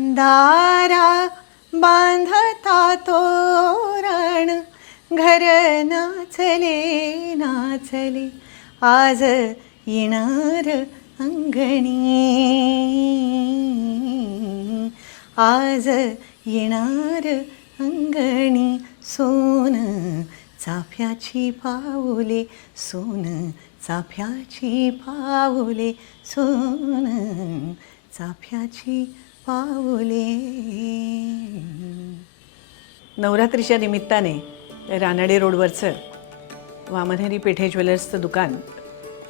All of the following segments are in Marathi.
दारा बांधता तोरण घर नाचले नाचले. आज येणार अंगणी. आज येणार अंगणी सोन चाफ्याची पाऊले सोन चाफ्याची पाऊले सोन चाफ्याची पाऊले नवरात्रीच्या निमित्ताने रानडे रोडवरचं वामनहरी पेठे ज्वेलर्सचं दुकान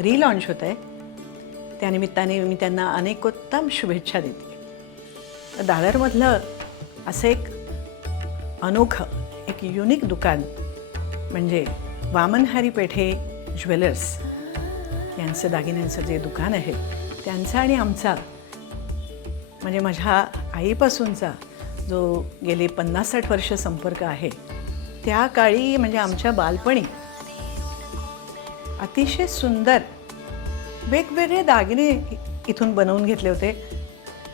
रिलॉन्च होतं आहे त्यानिमित्ताने मी त्यांना अनेकोत्तम शुभेच्छा देते. दादरमधलं असं एक अनोखं एक युनिक दुकान म्हणजे वामनहारी पेठे ज्वेलर्स यांचं दागिन्यांचं जे दुकान आहे त्यांचा आणि आमचा म्हणजे माझ्या आईपासूनचा जो गेले पन्नास साठ वर्ष संपर्क आहे त्या काळी म्हणजे आमच्या बालपणी अतिशय सुंदर वेगवेगळे दागिने इथून बनवून घेतले होते.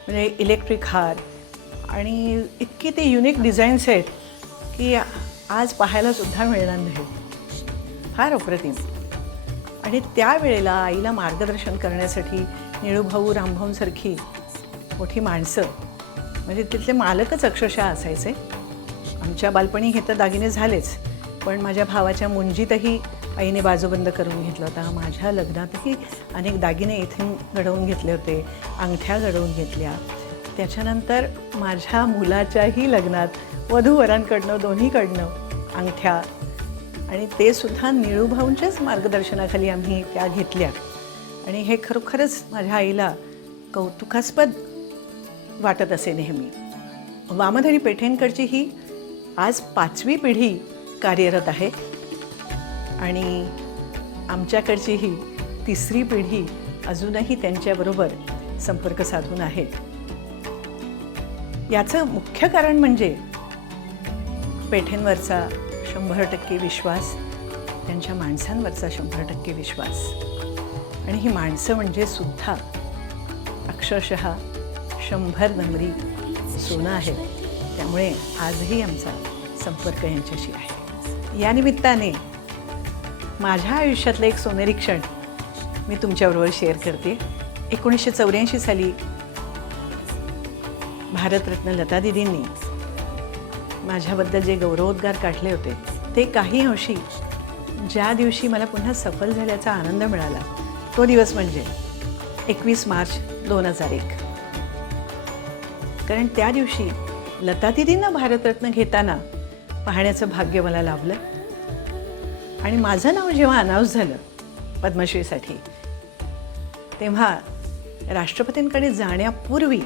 म्हणजे इलेक्ट्रिक हार आणि इतकी ते युनिक डिझाईन्स आहेत की आज पाहायलासुद्धा मिळणार नाही. फार अप्रतिम. आणि त्यावेळेला आईला मार्गदर्शन करण्यासाठी निळूभाऊ रामभाऊंसारखी मोठी माणसं. म्हणजे तिथले मालकच अक्षरशः असायचे. आमच्या बालपणी हे तर दागिने झालेच. पण माझ्या भावाच्या मुंजीतही आईने बाजूबंद करून घेतला होता. माझ्या लग्नातही अनेक दागिने इथून घडवून घेतले होते अंगठ्या घडवून घेतल्या. त्याच्यानंतर माझ्या मुलाच्याही लग्नात वधूवरांकडनं दोन्हीकडनं अंगठ्या आणि ते सुद्धा निळूभाऊंच्याच मार्गदर्शनाखाली आम्ही त्या घेतल्या. आणि हे खरोखरच माझ्या आईला कौतुकास्पद वाटत असे नेहमी. वामधरी पेठेंकडची ही आज पाचवी पिढी कार्यरत आहे. आणि आमच्याकडची ही तिसरी पिढी अजूनही त्यांच्याबरोबर संपर्क साधून आहे. याचं मुख्य कारण म्हणजे पेठेंवरचा शंभर टक्के विश्वास त्यांच्या माणसांवरचा शंभर टक्के विश्वास. आणि ही माणसं म्हणजे सुद्धा अक्षरशः शंभर नंबरी सोनं आहे. त्यामुळे आजही आमचा संपर्क यांच्याशी आहे. या निमित्ताने माझ्या आयुष्यातलं एक सोनेरी क्षण मी तुमच्याबरोबर शेअर करते. एकोणीसशे चौऱ्याऐंशी साली भारतरत्न लता दिदींनी माझ्याबद्दल जे गौरवोद्गार काढले होते ते काही अंशी ज्या दिवशी मला पुन्हा सफल झाल्याचा आनंद मिळाला तो दिवस म्हणजे एकवीस मार्च दोन हजार एक. कारण त्या दिवशी लता दिदींना भारतरत्न घेताना पाहण्याचं भाग्य मला लाभलं. आणि माझं नाव जेव्हा अनाऊन्स झालं पद्मश्रीसाठी तेव्हा राष्ट्रपतींकडे जाण्यापूर्वी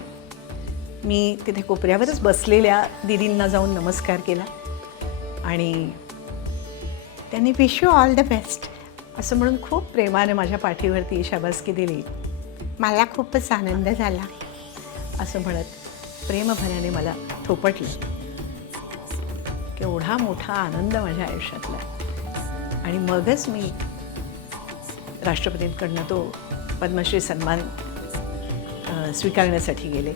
मी तिथे कोपऱ्यावरच बसलेल्या दिदींना जाऊन नमस्कार केला. आणि त्यांनी wish you all the best असं म्हणून खूप प्रेमाने माझ्या पाठीवरती शाबासकी दिली. मला खूपच आनंद झाला. असं म्हणत प्रेमभराने मला थोपटलं. केवढा मोठा आनंद माझ्या आयुष्यातला. आणि मगच मी राष्ट्रपतींकडनं तो पद्मश्री सन्मान स्वीकारण्यासाठी गेले.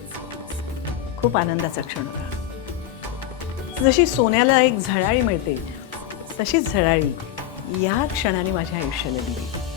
खूप आनंदाचा क्षण होता. जशी सोन्याला एक झळाळी मिळते तशीच झळाळी या क्षणाने माझ्या आयुष्याला दिली.